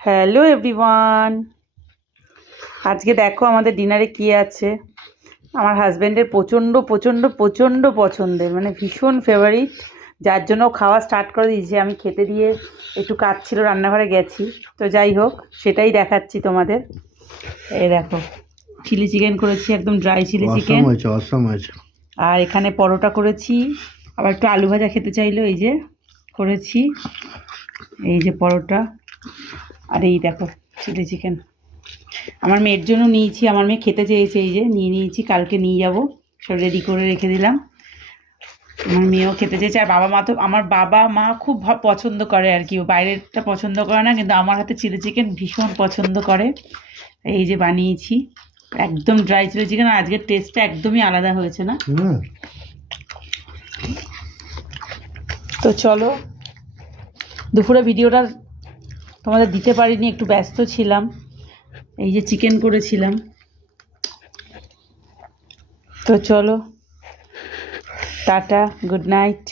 Hello everyone, আজকে দেখো আমাদের ডিনারে কি আছে। আমার হাজব্যান্ডের প্রচণ্ড প্রচণ্ড প্রচণ্ড পছন্দের, মানে ভীষণ ফেভারিট, যার জন্য খাওয়া স্টার্ট করে দিয়েছি। আমি খেতে দিয়ে একটু কাজ ছিল, রান্নাঘরে গেছি, তো যাই হোক সেটাই দেখাচ্ছি তোমাদের। এই দেখো চিলি চিকেন করেছি, একদম ড্রাই চিলি চিকেন, আর এখানে পরোটা করেছি, আবার একটু আলু ভাজা খেতে চাইলো, এই যে করেছি, এই যে পরোটা, আর এই দেখো চিলি চিকেন। আমার মেয়ের জন্য নিয়েছি, আমার মেয়ে খেতে চেয়েছে, এই যে নিয়ে নিয়েছি, কালকে নিয়ে যাব, সব রেডি করে রেখে দিলাম। আমার মেয়েও খেতে চেয়েছে, আর আমার বাবা মা খুব পছন্দ করে আর কি, বাইরেরটা পছন্দ করে না, কিন্তু আমার হাতে চিলি চিকেন ভীষণ পছন্দ করে। এই যে বানিয়েছি একদম ড্রাই চিলি চিকেন, আর আজকের টেস্টটা একদমই আলাদা হয়েছে না? তো চলো, দুপুরে ভিডিওটা তোমাদের দিতে পারিনি, একটু ব্যস্ত ছিলাম। এই যে চিকেন করেছিলাম। তো চলো, টাটা, গুড নাইট।